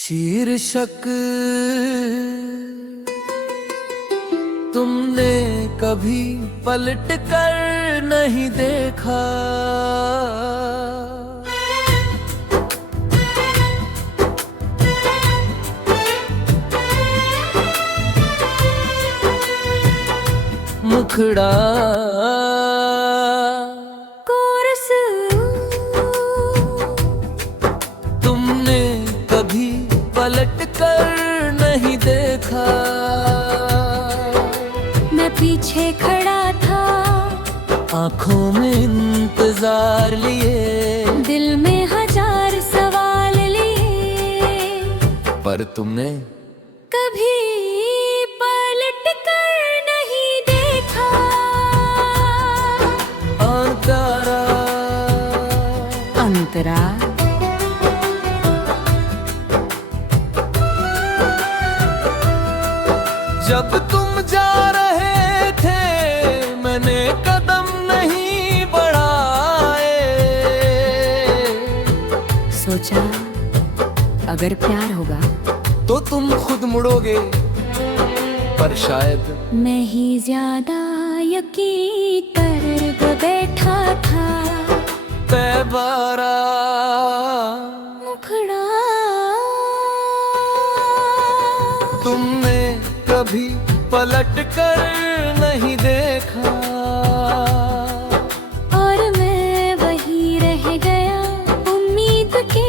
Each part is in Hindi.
शीर्षक तुमने कभी पलट कर नहीं देखा, मुखड़ा कोरस तुमने कभी पलट कर नहीं देखा। मैं पीछे खड़ा था, आंखों में इंतजार लिए, दिल में हजार सवाल लिए, पर तुमने कभी पलट कर नहीं देखा। अंतरा अंतरा जब तुम जा रहे थे मैंने कदम नहीं बढ़ाए, सोचा अगर प्यार होगा तो तुम खुद मुड़ोगे, पर शायद मैं ही ज्यादा यकीन कर बैठा था। पैबारा मुखड़ा तुमने कभी पलट कर नहीं देखा, और मैं वही रह गया उम्मीद के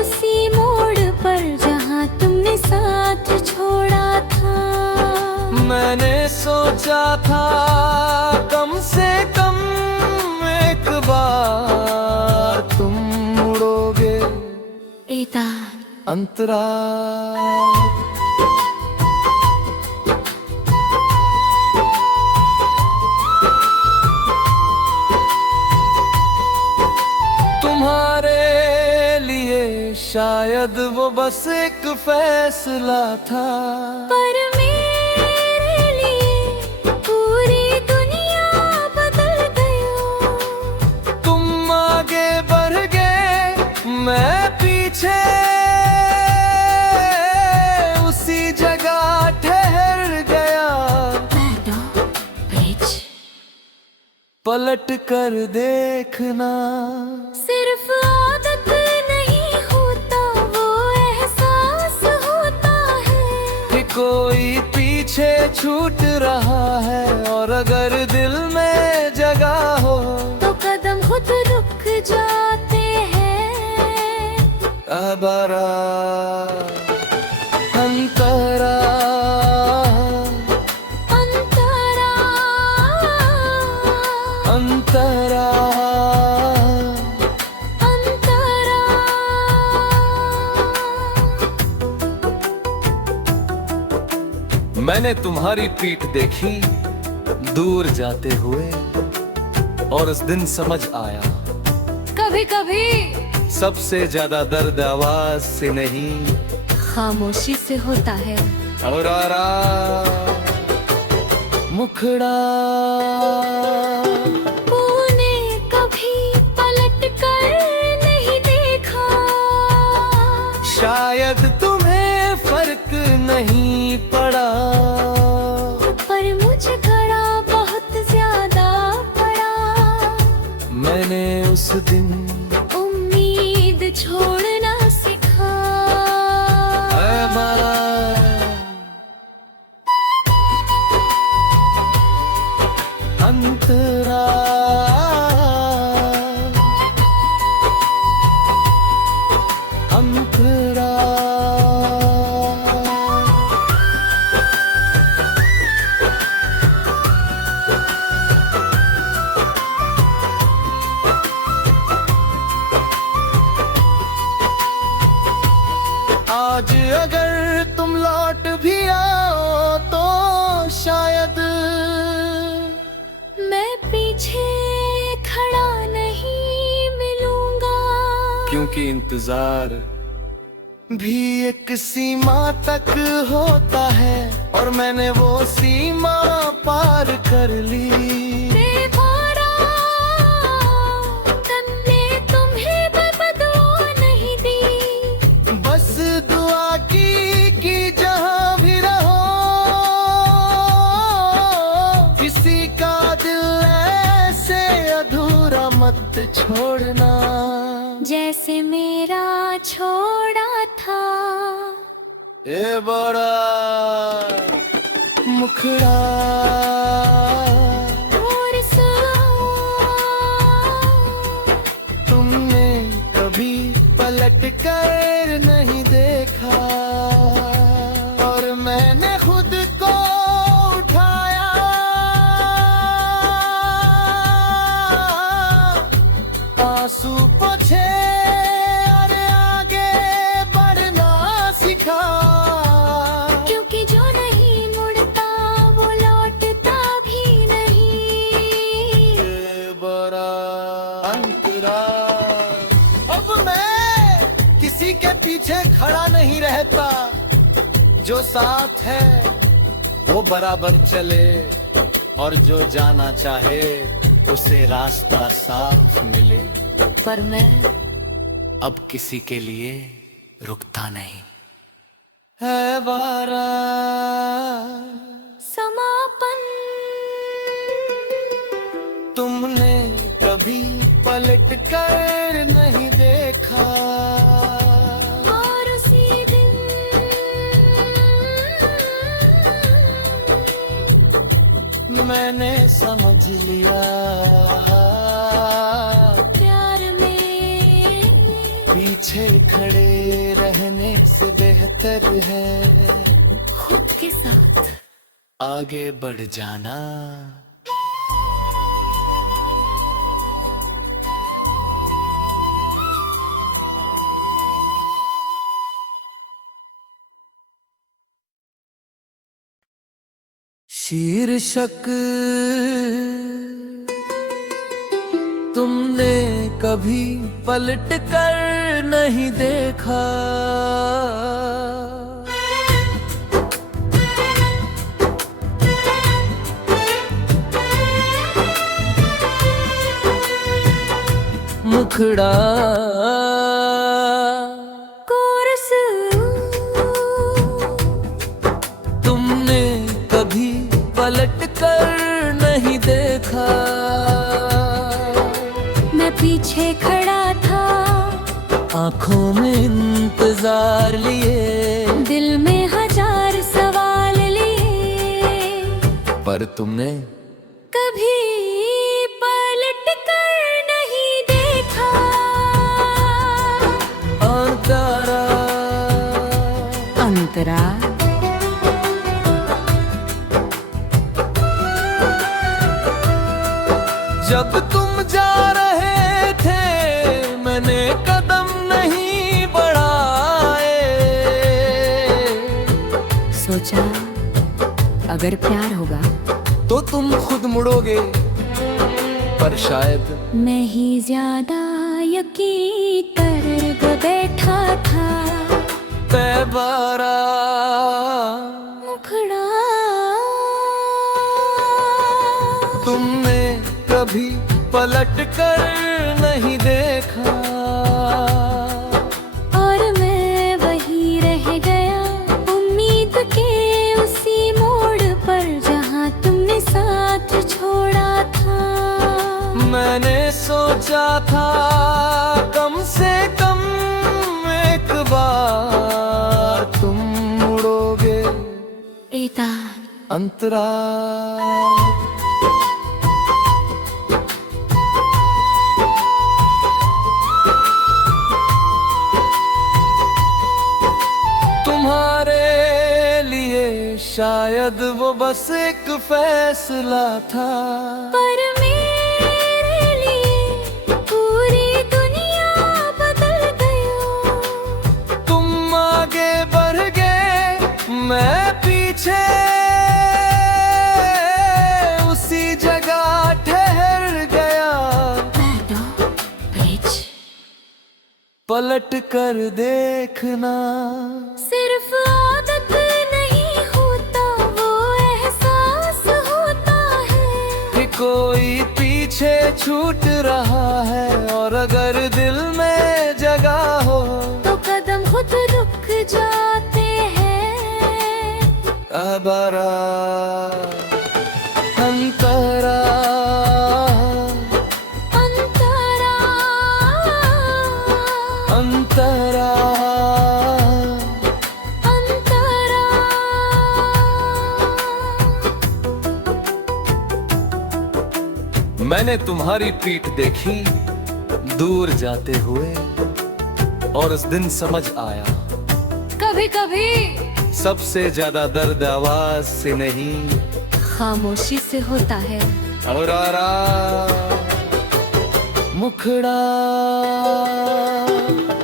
उसी मोड़ पर जहाँ तुमने साथ छोड़ा था। मैंने सोचा था कम से कम एक बार तुम मुड़ोगे। एता अंतरा तुम्हारे लिए शायद वो बस एक फैसला था, पर मेरे लिए पूरी दुनिया बदल गई। तुम आगे बढ़ गए मैं पीछे उसी जगह ठहर गया। पलट कर देखना सिर्फ आदत नहीं होता, वो एहसास होता है कि कोई पीछे छूट रहा है, और अगर दिल में जगह हो तो कदम खुद रुक जाते हैं। अबरा अंतरा अंतरा अंतरा अंतरा मैंने तुम्हारी पीठ देखी दूर जाते हुए, और उस दिन समझ आया कभी कभी सबसे ज्यादा दर्द आवाज से नहीं खामोशी से होता है। और आरा मुखड़ा तूने कभी पलट कर नहीं देखा, शायद तुम्हें फर्क नहीं पड़ा, पर मुझे खड़ा बहुत ज्यादा पड़ा। मैंने उस दिन उम्मीद छोड़ना सिखा। अबरा अंतरा अंतरा आज अगर तुम लौट भी आओ तो शायद मैं पीछे खड़ा नहीं मिलूंगा, क्योंकि इंतजार भी एक सीमा तक होता है, और मैंने वो सीमा पार कर ली। बेवारा तन्ने तुम्हें बदो नहीं दी। बस दुआ छोड़ना, जैसे मेरा छोड़ा था ये बड़ा मुखड़ा और सुनो, तुमने कभी पलट कर नहीं देखा, और मैंने खुद को उठाया, आंसू पोंछे और आगे बढ़ना सिखा, क्योंकि जो नहीं मुड़ता वो लौटता भी नहीं। ये बड़ा अंतरा। अब मैं किसी के पीछे खड़ा नहीं रहता, जो साथ है वो बराबर चले, और जो जाना चाहे उसे रास्ता साफ मिले। पर मैं अब किसी के लिए रुकता नहीं। है वारा समापन, तुमने कभी पलट कर नहीं देखा, और उसी दिन मैंने समझ लिया, प्यार में पीछे खड़े रहने से बेहतर है खुद के साथ आगे बढ़ जाना। शीर्षक तुमने कभी पलट कर नहीं देखा, मुखड़ा कोरस, तुमने कभी पलट कर नहीं देखा, मैं पीछे खड़ा था, आंखों में इंतजार लिए, दिल में हजार सवाल लिए, पर तुमने कभी पलट कर नहीं देखा। अंतरा, अंतरा जब तुम जा रहे थे मैंने कदम नहीं बढ़ाए, सोचा अगर प्यार होगा तो तुम खुद मुड़ोगे, पर शायद मैं ही ज्यादा यकीन कर बैठा था। तैबारा मुखड़ा तुमने कभी पलट कर नहीं देखा, और मैं वही रह गया उम्मीद के उसी मोड़ पर जहाँ तुमने साथ छोड़ा था। मैंने सोचा था कम से कम एक बार तुम मुड़ोगे, एता अंतरा तुम्हारे लिए शायद वो बस एक फैसला था, पर मेरे लिए पूरी दुनिया बदल गई। तुम आगे बढ़ गए मैं पीछे उसी जगह ठहर गया, पलट कर देखना सिर्फ आदत नहीं होता वो एहसास होता है कि कोई पीछे छूट रहा है, और अगर दिल में जगह हो तो कदम खुद रुक जाते हैं। अबरा अंतरा अंतरा मैंने तुम्हारी पीठ देखी दूर जाते हुए, और उस दिन समझ आया कभी कभी सबसे ज्यादा दर्द आवाज से नहीं, खामोशी से होता है। और आरा मुखड़ा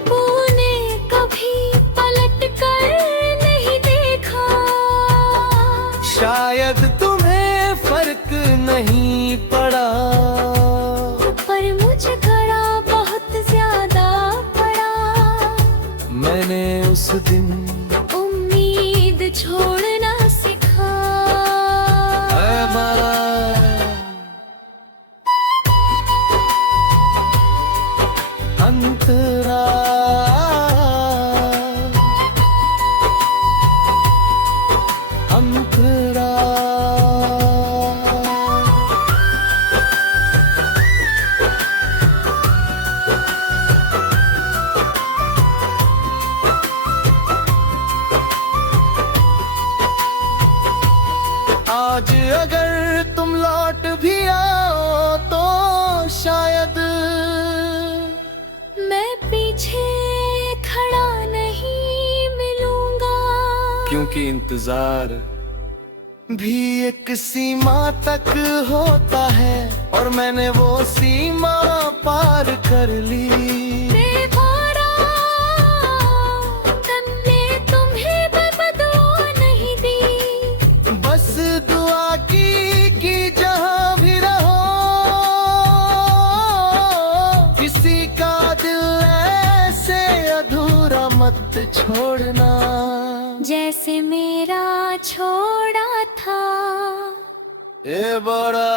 तूने कभी पलट कर नहीं देखा, शायद तुम्हें फर्क नहीं पड़ा, पर मुझे घड़ा बहुत ज्यादा पड़ा। मैंने उस दिन उम्मीद छोड़ना सिखा। ऐ मारा अंतरा, अंतरा आज अगर तुम लौट भी आओ तो शायद मैं पीछे खड़ा नहीं मिलूंगा, क्योंकि इंतजार भी एक सीमा तक होता है, और मैंने वो सीमा पार कर ली। बेवारा तन ने तुम्हें बददुआ नहीं दी, बस दुआ की जहां भी रहो, किसी का दिल ऐसे अधूरा मत छोड़ना, जैसे मेरा छोड़ा था। ए बड़ा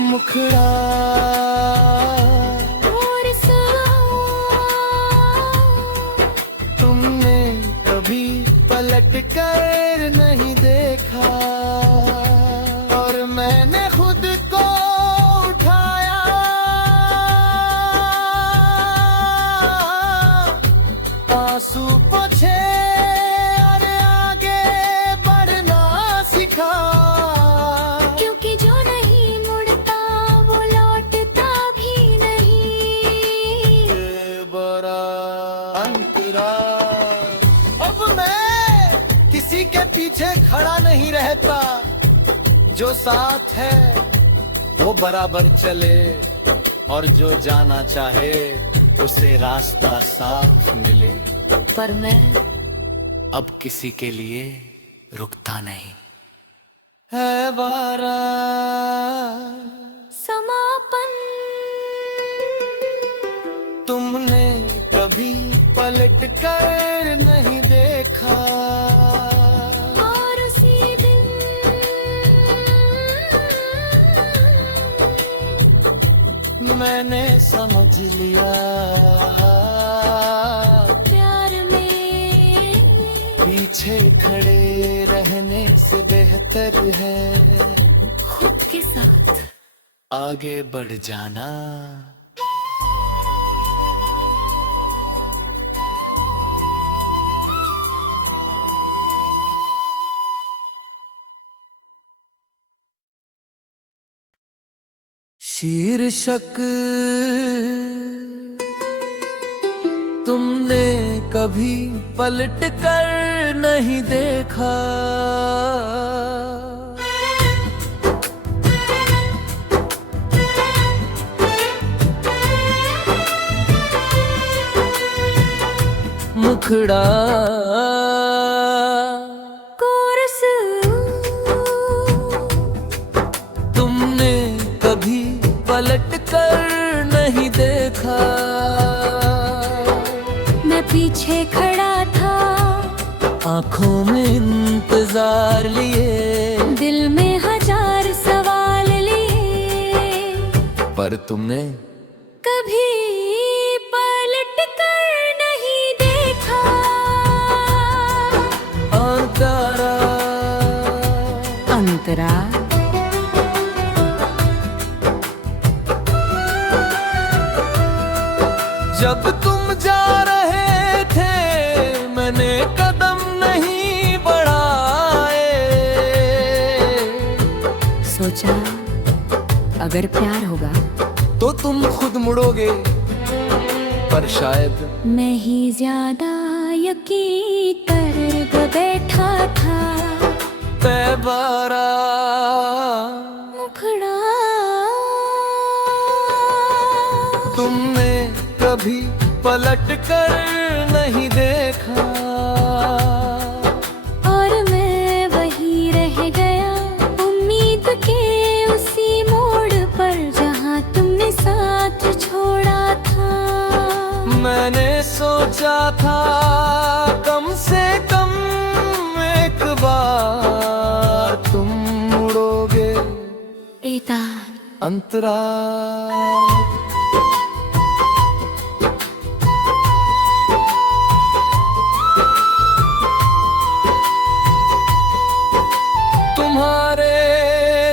मुखड़ा और तुमने कभी पलट कर नहीं देखा, और मैंने खुद को उठाया, आंसू पोंछे और आगे बढ़ना सिखा, क्योंकि जो नहीं मुड़ता वो लौटता भी नहीं। ये बड़ा अंतरा। अब मैं किसी के पीछे खड़ा नहीं रहता, जो साथ है वो बराबर चले, और जो जाना चाहे उसे रास्ता साफ मिले, पर मैं अब किसी के लिए रुकता नहीं। है वारा समापन तुमने कभी पलट कर नहीं देखा, और उसी दिन मैंने समझ लिया प्यार में पीछे खड़े रहने से बेहतर है खुद के साथ आगे बढ़ जाना। शीर्षक तुमने कभी पलट कर नहीं देखा, मुखड़ा कोरस तुमने कभी पलट कर नहीं देखा, मैं पीछे खड़ा था, आंखों में इंतजार लिए, दिल में हजार सवाल लिए, पर तुमने कभी पलट कर नहीं देखा। अंतरा अंतरा जब तुम जा रहे थे मैंने कदम नहीं बढ़ाए, सोचा अगर प्यार होगा तो तुम खुद मुड़ोगे, पर शायद मैं ही ज्यादा यकीन कर बैठा था। तैबारा मुखड़ा तुमने कभी पलट कर नहीं देखा, और मैं वही रह गया उम्मीद के उसी मोड़ पर जहाँ तुमने साथ छोड़ा था। मैंने सोचा था कम से कम एक बार तुम मुड़ोगे। एता अंतराल तुम्हारे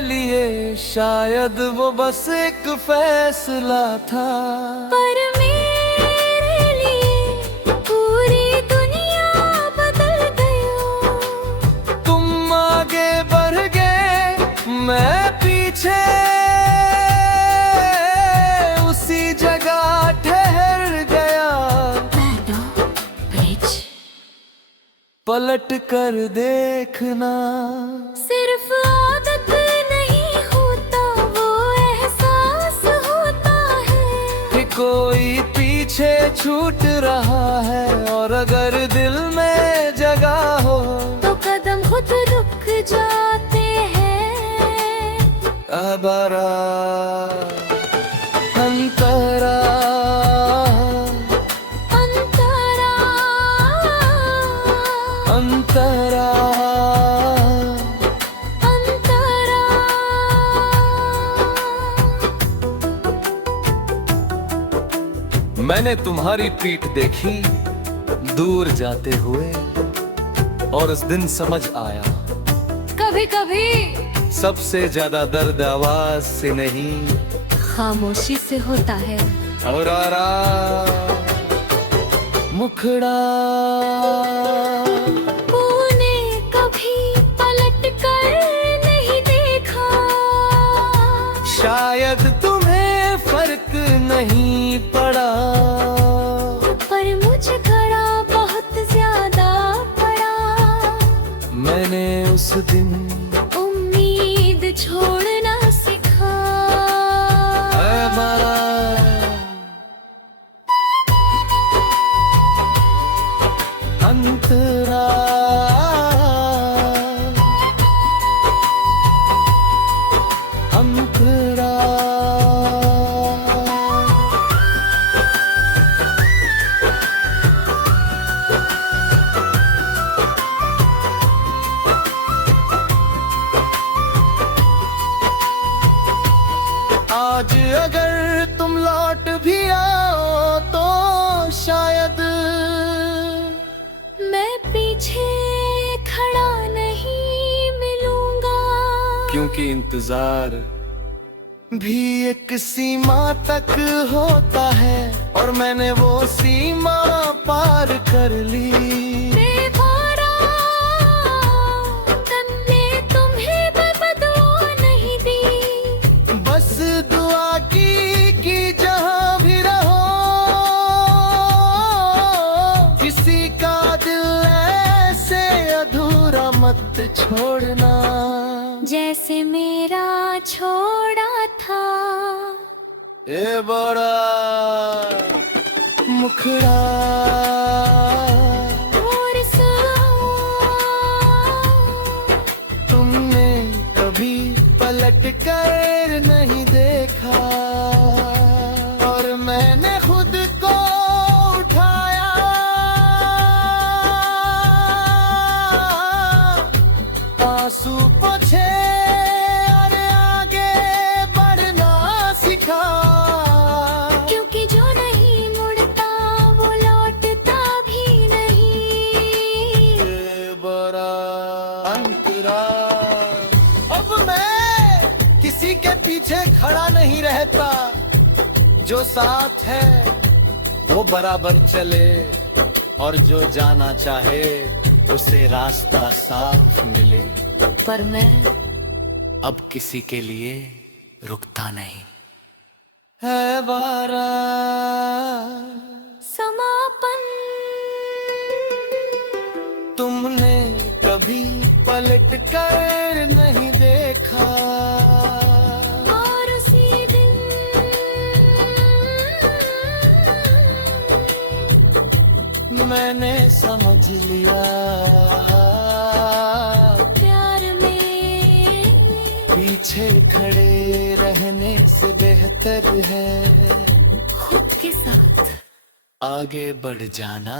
लिए शायद वो बस एक फैसला था, पर मेरे लिए पूरी दुनिया बदल गई। तुम आगे बढ़ गए मैं पीछे, उसी जगह ठहर गया। पलट कर देखना सिर्फ आदत नहीं होता, वो एहसास होता है कि कोई पीछे छूट रहा है, और अगर दिल में जगह हो तो कदम खुद रुक जाते हैं। अबरा अंतरा अंतरा अंतरा मैंने तुम्हारी पीठ देखी दूर जाते हुए, और उस दिन समझ आया कभी कभी सबसे ज्यादा दर्द आवाज से नहीं, खामोशी से होता है। और आरा मुखड़ा तूने कभी पलट कर नहीं देखा, शायद तुम्हें फर्क नहीं पड़ा, पर मुझे खड़ा बहुत ज्यादा पड़ा। मैंने उस दिन उम्मीद छोड़ना सिखा। हमारा अंतरा अंतरा आज अगर तुम लौट भी आओ तो शायद मैं पीछे खड़ा नहीं मिलूंगा, क्योंकि इंतजार भी एक सीमा तक होता है, और मैंने वो सीमा पार कर ली। बेवारा तन्ने तुम्हें बदुआ नहीं दी, बस दुआ की कि जहां भी रहो किसी का दिल ऐसे अधूरा मत छोड़ना, जैसे मेरा छोड़ा था। ए बड़ा मुखड़ा और तुमने कभी पलट कर नहीं देखा, और मैंने खुद को उठाया, आंसू पोंछे और आगे बढ़ना सिखा, क्योंकि जो नहीं मुड़ता वो लौटता भी नहीं। ये बड़ा अंतरा अब मैं किसी के पीछे खड़ा नहीं रहता, जो साथ है वो बराबर चले, और जो जाना चाहे उसे रास्ता साथ मिले। पर मैं अब किसी के लिए रुकता नहीं है वारा। समापन। तुमने कभी पलट कर नहीं देखा, और उसी दिन मैंने समझ लिया, प्यार में पीछे खड़े रहने से बेहतर है खुद के साथ आगे बढ़ जाना।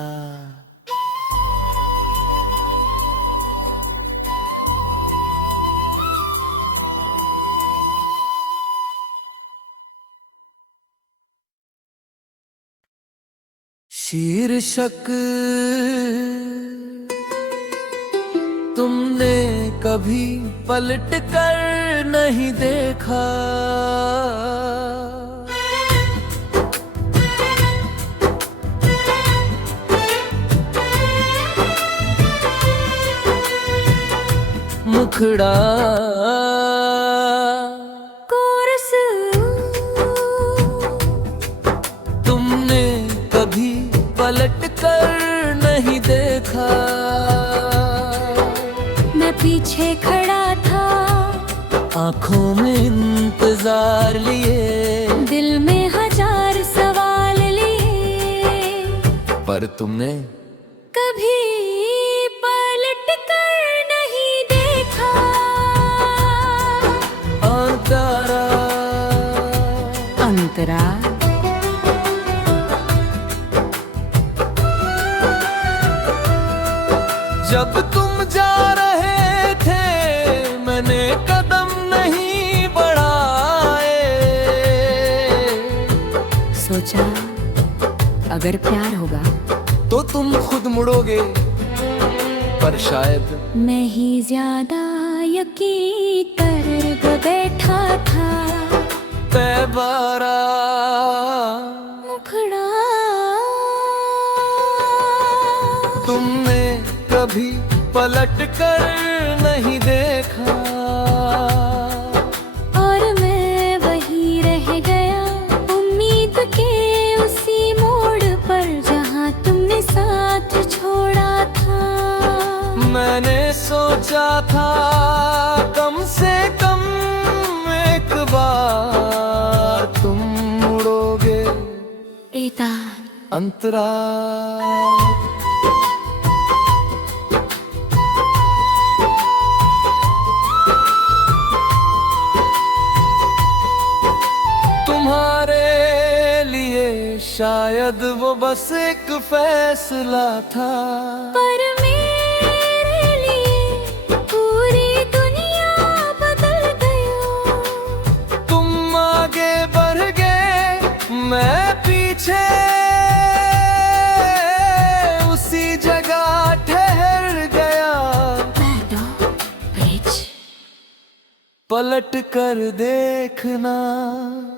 शीर्षक तुमने कभी पलट कर नहीं देखा, मुखड़ा कोरस। तुमने कभी पलट कर नहीं देखा, मैं पीछे खड़ा था, आंखों में इंतजार लिए, दिल में हजार सवाल लिए, पर तुमने कभी पलट कर नहीं देखा। अंतरा अंतरा। जब तुम जा रहे थे मैंने कदम नहीं बढ़ाए, सोचा अगर प्यार होगा तो तुम खुद मुड़ोगे, पर शायद मैं ही ज्यादा यकीन कर बैठा था। पैबारा मुखड़ा। तुमने कभी पलट कर नहीं देखा, और मैं वही रह गया उम्मीद के उसी मोड़ पर जहाँ तुमने साथ छोड़ा था। मैंने सोचा था कम से कम एक बार तुम मुड़ोगे, एता अंतरा। तुम्हारे लिए शायद वो बस एक फैसला था, पर मेरे लिए पूरी दुनिया बदल गई। तुम आगे बढ़ गए मैं पीछे उसी जगह ठहर गया, पलट कर देखना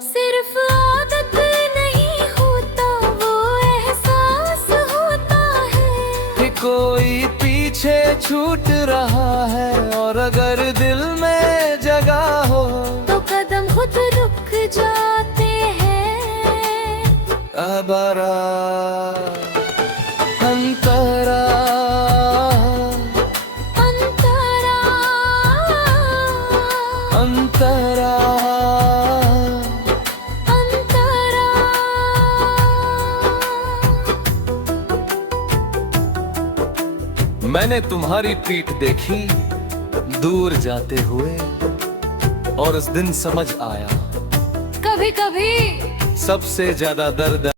सिर्फ आदत नहीं होता, वो एहसास होता है कि कोई पीछे छूट रहा है, और अगर दिल में जगह हो तो कदम खुद रुक जाते हैं। अबरा अंतरा अंतरा अंतरा अंतरा। मैंने तुम्हारी पीठ देखी दूर जाते हुए, और उस दिन समझ आया कभी कभी सबसे ज्यादा दर्द